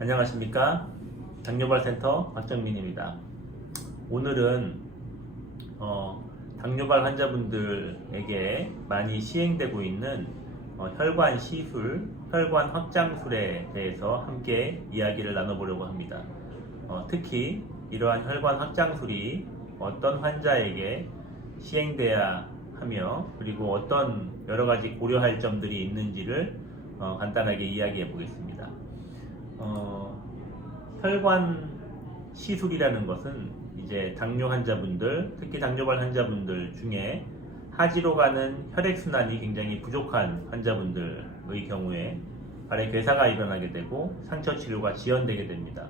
안녕하십니까. 당뇨발센터 박정민입니다. 오늘은 당뇨발 환자분들에게 많이 시행되고 있는 혈관 시술, 혈관 확장술에 대해서 함께 이야기를 나눠보려고 합니다. 특히 이러한 혈관 확장술이 어떤 환자에게 시행돼야 하며 그리고 어떤 여러가지 고려할 점들이 있는지를 간단하게 이야기해 보겠습니다. 혈관 시술이라는 것은 이제 당뇨 환자분들, 특히 당뇨발 환자분들 중에 하지로 가는 혈액순환이 굉장히 부족한 환자분들의 경우에 발에 괴사가 일어나게 되고 상처 치료가 지연되게 됩니다.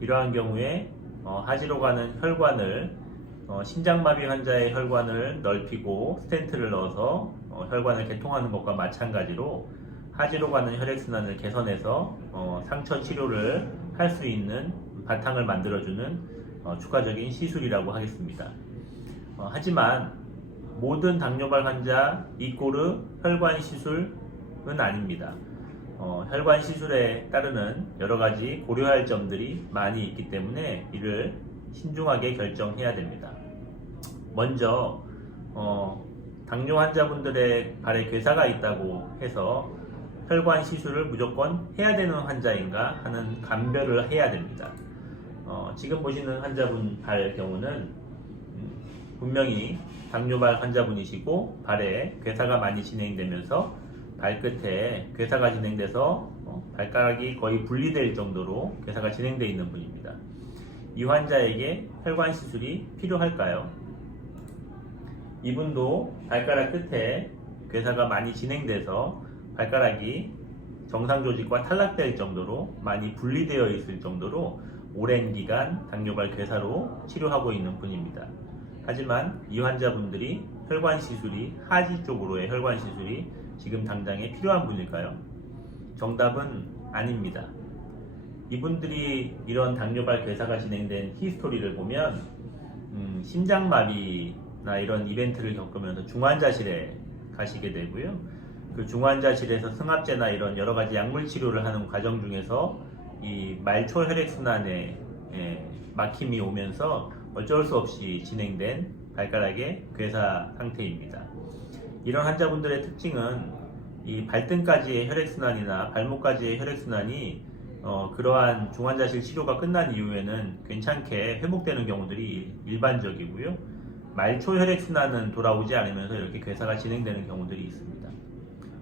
이러한 경우에 하지로 가는 혈관을 심장마비 환자의 혈관을 넓히고 스텐트를 넣어서 혈관을 개통하는 것과 마찬가지로 하지로 가는 혈액순환을 개선해서 상처 치료를 할 수 있는 바탕을 만들어주는 추가적인 시술이라고 하겠습니다. 하지만 모든 당뇨발 환자 이꼬르 혈관 시술은 아닙니다. 혈관 시술에 따르는 여러가지 고려할 점들이 많이 있기 때문에 이를 신중하게 결정해야 됩니다. 먼저 당뇨 환자분들의 발에 괴사가 있다고 해서 혈관 시술을 무조건 해야 되는 환자인가 하는 감별을 해야 됩니다. 지금 보시는 환자분 발 경우는 분명히 당뇨발 환자분이시고 발에 괴사가 많이 진행되면서 발끝에 괴사가 진행돼서 발가락이 거의 분리될 정도로 괴사가 진행되어 있는 분입니다. 이 환자에게 혈관 시술이 필요할까요? 이분도 발가락 끝에 괴사가 많이 진행돼서 발가락이 정상 조직과 탈락될 정도로 많이 분리되어 있을 정도로 오랜 기간 당뇨발 괴사로 치료하고 있는 분입니다. 하지만 이 환자분들이 혈관 시술이 하지 쪽으로의 혈관 시술이 지금 당장에 필요한 분일까요? 정답은 아닙니다. 이분들이 이런 당뇨발 괴사가 진행된 히스토리를 보면 심장마비나 이런 이벤트를 겪으면서 중환자실에 가시게 되고요. 그 중환자실에서 승합제나 이런 여러가지 약물 치료를 하는 과정 중에서 이 말초 혈액순환에 막힘이 오면서 어쩔 수 없이 진행된 발가락의 괴사 상태입니다. 이런 환자분들의 특징은 이 발등까지의 혈액순환이나 발목까지의 혈액순환이 그러한 중환자실 치료가 끝난 이후에는 괜찮게 회복되는 경우들이 일반적이고요. 말초 혈액순환은 돌아오지 않으면서 이렇게 괴사가 진행되는 경우들이 있습니다.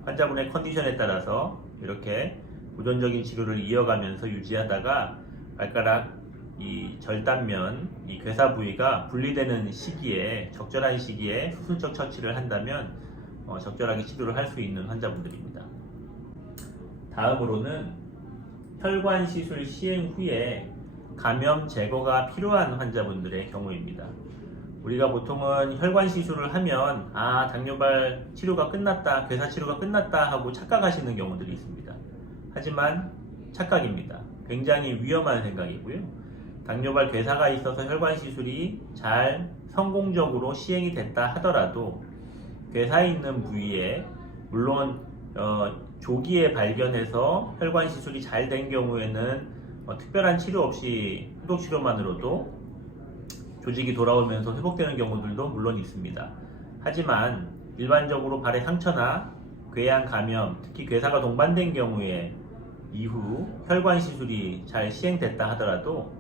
환자분의 컨디션에 따라서 이렇게 보존적인 치료를 이어가면서 유지하다가 발가락 이 절단면, 이 괴사 부위가 분리되는 시기에 적절한 시기에 수술적 처치를 한다면 적절하게 치료를 할 수 있는 환자분들입니다. 다음으로는 혈관 시술 시행 후에 감염 제거가 필요한 환자분들의 경우입니다. 우리가 보통은 혈관 시술을 하면 당뇨발 치료가 끝났다, 괴사 치료가 끝났다 하고 착각하시는 경우들이 있습니다. 하지만 착각입니다. 굉장히 위험한 생각이고요. 당뇨발 괴사가 있어서 혈관 시술이 잘 성공적으로 시행이 됐다 하더라도 괴사 있는 부위에 물론 조기에 발견해서 혈관 시술이 잘 된 경우에는 특별한 치료 없이 해독 치료만으로도 조직이 돌아오면서 회복되는 경우들도 물론 있습니다. 하지만 일반적으로 발의 상처나 궤양 감염, 특히 괴사가 동반된 경우에 이후 혈관 시술이 잘 시행됐다 하더라도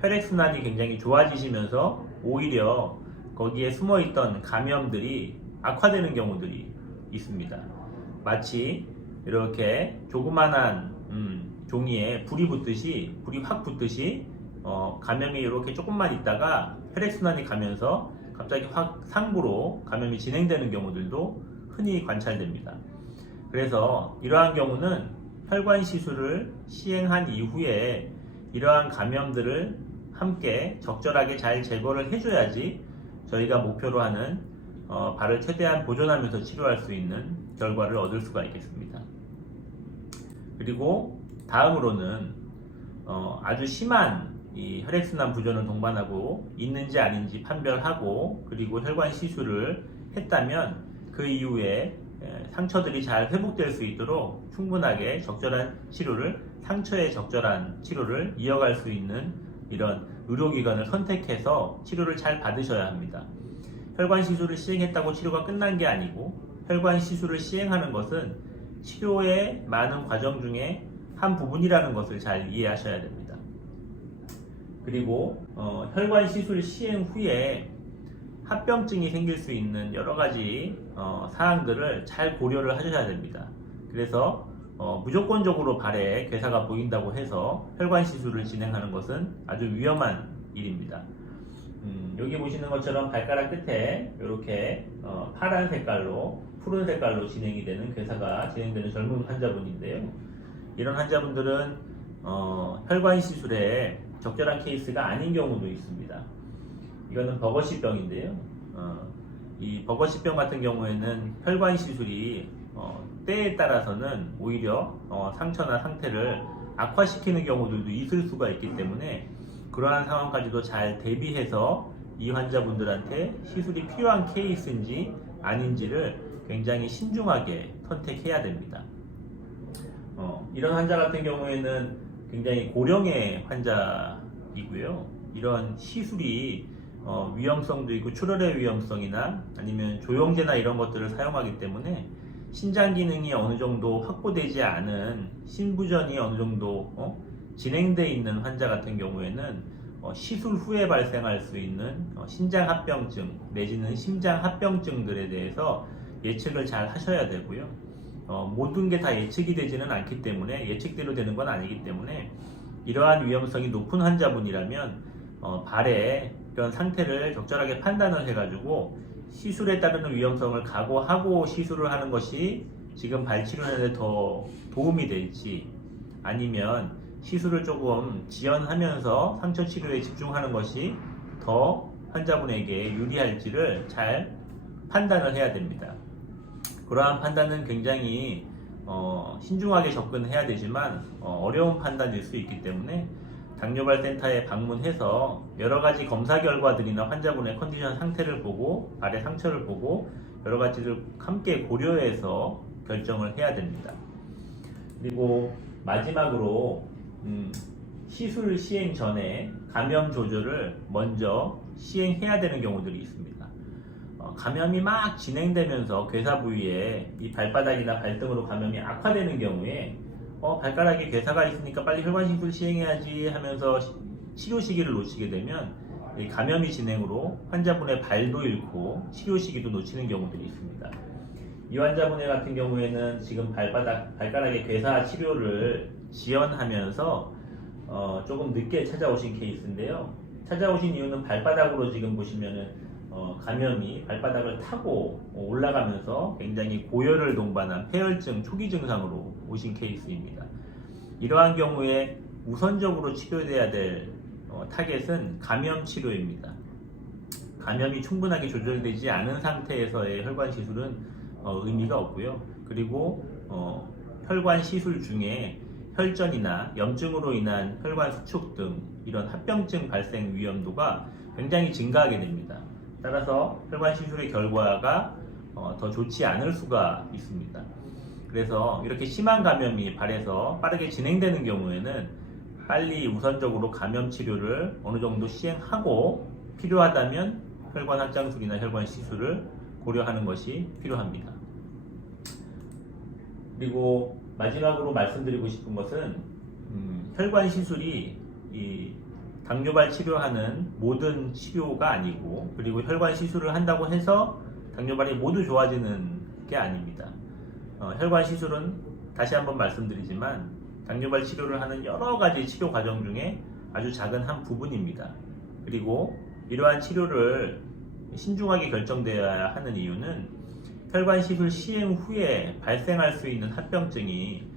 혈액순환이 굉장히 좋아지시면서 오히려 거기에 숨어있던 감염들이 악화되는 경우들이 있습니다. 마치 이렇게 조그만한 종이에 불이 확 붙듯이 감염이 이렇게 조금만 있다가 혈액순환이 가면서 갑자기 확 상부로 감염이 진행되는 경우들도 흔히 관찰됩니다. 그래서 이러한 경우는 혈관 시술을 시행한 이후에 이러한 감염들을 함께 적절하게 잘 제거를 해줘야지 저희가 목표로 하는 발을 최대한 보존하면서 치료할 수 있는 결과를 얻을 수가 있겠습니다. 그리고 다음으로는 아주 심한 이 혈액순환 부전을 동반하고 있는지 아닌지 판별하고 그리고 혈관 시술을 했다면 그 이후에 상처들이 잘 회복될 수 있도록 충분하게 적절한 치료를 상처에 적절한 치료를 이어갈 수 있는 이런 의료기관을 선택해서 치료를 잘 받으셔야 합니다. 혈관 시술을 시행했다고 치료가 끝난 게 아니고 혈관 시술을 시행하는 것은 치료의 많은 과정 중에 한 부분이라는 것을 잘 이해하셔야 됩니다. 그리고 혈관 시술 시행 후에 합병증이 생길 수 있는 여러 가지 사항들을 잘 고려를 하셔야 됩니다. 그래서 무조건적으로 발에 괴사가 보인다고 해서 혈관 시술을 진행하는 것은 아주 위험한 일입니다. 여기 보시는 것처럼 발가락 끝에 이렇게 파란 색깔로 푸른 색깔로 진행이 되는 괴사가 진행되는 젊은 환자분인데요. 이런 환자분들은 혈관 시술에 적절한 케이스가 아닌 경우도 있습니다. 이거는 버거시병인데요. 이 버거시병 같은 경우에는 혈관 시술이 때에 따라서는 오히려 상처나 상태를 악화시키는 경우들도 있을 수가 있기 때문에 그러한 상황까지도 잘 대비해서 이 환자분들한테 시술이 필요한 케이스인지 아닌지를 굉장히 신중하게 선택해야 됩니다. 이런 환자 같은 경우에는 굉장히 고령의 환자이고요. 이런 시술이 위험성도 있고 출혈의 위험성이나 아니면 조영제나 이런 것들을 사용하기 때문에 신장 기능이 어느 정도 확보되지 않은 신부전이 어느 정도 진행되어 있는 환자 같은 경우에는 시술 후에 발생할 수 있는 신장 합병증 내지는 심장 합병증들에 대해서 예측을 잘 하셔야 되고요. 모든 게 다 예측이 되지는 않기 때문에 예측대로 되는 건 아니기 때문에 이러한 위험성이 높은 환자분이라면 발에 이런 상태를 적절하게 판단을 해가지고 시술에 따르는 위험성을 각오하고 시술을 하는 것이 지금 발치료에 더 도움이 될지 아니면 시술을 조금 지연하면서 상처 치료에 집중하는 것이 더 환자분에게 유리할지를 잘 판단을 해야 됩니다. 그러한 판단은 굉장히 신중하게 접근해야 되지만 어려운 판단일 수 있기 때문에 당뇨발 센터에 방문해서 여러 가지 검사 결과들이나 환자분의 컨디션 상태를 보고 발의 상처를 보고 여러 가지를 함께 고려해서 결정을 해야 됩니다. 그리고 마지막으로 시술 시행 전에 감염 조절을 먼저 시행해야 되는 경우들이 있습니다. 감염이 막 진행되면서 괴사 부위에 이 발바닥이나 발등으로 감염이 악화되는 경우에 발가락에 괴사가 있으니까 빨리 혈관 시술 시행해야지 하면서 치료 시기를 놓치게 되면 이 감염이 진행으로 환자분의 발도 잃고 치료 시기도 놓치는 경우들이 있습니다. 이 환자분의 같은 경우에는 지금 발가락의 괴사 치료를 지연하면서 조금 늦게 찾아오신 케이스인데요. 찾아오신 이유는 발바닥으로 지금 보시면은 감염이 발바닥을 타고 올라가면서 굉장히 고열을 동반한 폐혈증 초기 증상으로 오신 케이스입니다. 이러한 경우에 우선적으로 치료돼야 될 타겟은 감염 치료입니다. 감염이 충분하게 조절되지 않은 상태에서의 혈관 시술은 의미가 없고요. 그리고 혈관 시술 중에 혈전이나 염증으로 인한 혈관 수축 등 이런 합병증 발생 위험도가 굉장히 증가하게 됩니다. 따라서 혈관 시술의 결과가 더 좋지 않을 수가 있습니다. 그래서 이렇게 심한 감염이 발에서 빠르게 진행되는 경우에는 빨리 우선적으로 감염 치료를 어느 정도 시행하고 필요하다면 혈관 확장술이나 혈관 시술을 고려하는 것이 필요합니다. 그리고 마지막으로 말씀드리고 싶은 것은 혈관 시술이 이 당뇨발 치료하는 모든 치료가 아니고 그리고 혈관 시술을 한다고 해서 당뇨발이 모두 좋아지는 게 아닙니다. 혈관 시술은 다시 한번 말씀드리지만 당뇨발 치료를 하는 여러 가지 치료 과정 중에 아주 작은 한 부분입니다. 그리고 이러한 치료를 신중하게 결정되어야 하는 이유는 혈관 시술 시행 후에 발생할 수 있는 합병증이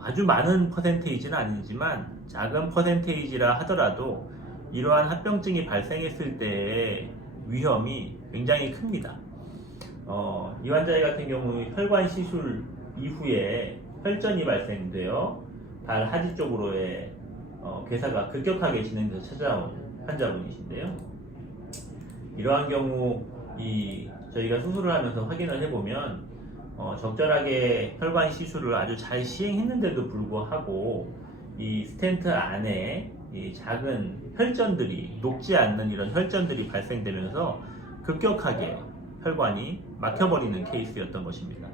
아주 많은 퍼센테이지는 아니지만 작은 퍼센테이지라 하더라도 이러한 합병증이 발생했을 때의 위험이 굉장히 큽니다. 이 환자 같은 경우 혈관 시술 이후에 혈전이 발생되어 발 하지 쪽으로의 괴사가 급격하게 진행돼서 찾아온 환자분이신데요. 이러한 경우 저희가 수술을 하면서 확인을 해보면 적절하게 혈관 시술을 아주 잘 시행했는데도 불구하고 이 스텐트 안에 이 작은 혈전들이 녹지 않는 이런 혈전들이 발생되면서 급격하게 혈관이 막혀버리는 케이스였던 것입니다.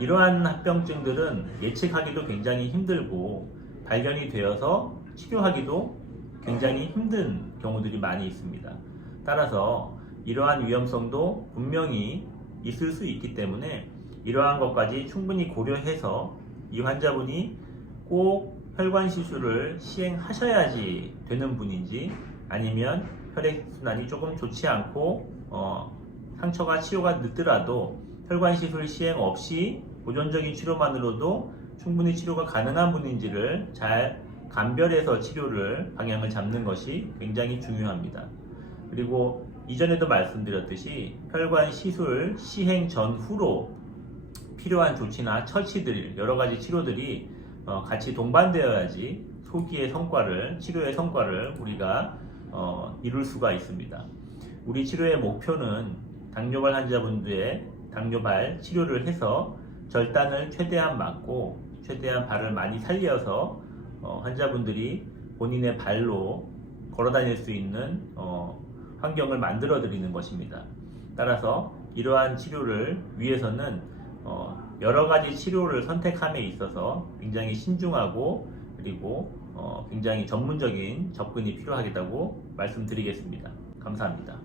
이러한 합병증들은 예측하기도 굉장히 힘들고 발견이 되어서 치료하기도 굉장히 힘든 경우들이 많이 있습니다. 따라서 이러한 위험성도 분명히 있을 수 있기 때문에 이러한 것까지 충분히 고려해서 이 환자분이 꼭 혈관 시술을 시행하셔야지 되는 분인지, 아니면 혈액순환이 조금 좋지 않고 상처가 치료가 늦더라도 혈관 시술 시행 없이 보존적인 치료만으로도 충분히 치료가 가능한 분인지를 잘 감별해서 치료를 방향을 잡는 것이 굉장히 중요합니다. 그리고 이전에도 말씀드렸듯이 혈관 시술 시행 전후로 필요한 조치나 처치들, 여러 가지 치료들이 같이 동반되어야지 초기의 성과를, 치료의 성과를 우리가 이룰 수가 있습니다. 우리 치료의 목표는 당뇨발 환자분들의 당뇨발 치료를 해서 절단을 최대한 막고 최대한 발을 많이 살려서 환자분들이 본인의 발로 걸어 다닐 수 있는 환경을 만들어 드리는 것입니다. 따라서 이러한 치료를 위해서는 여러 가지 치료를 선택함에 있어서 굉장히 신중하고 그리고 굉장히 전문적인 접근이 필요하겠다고 말씀드리겠습니다. 감사합니다.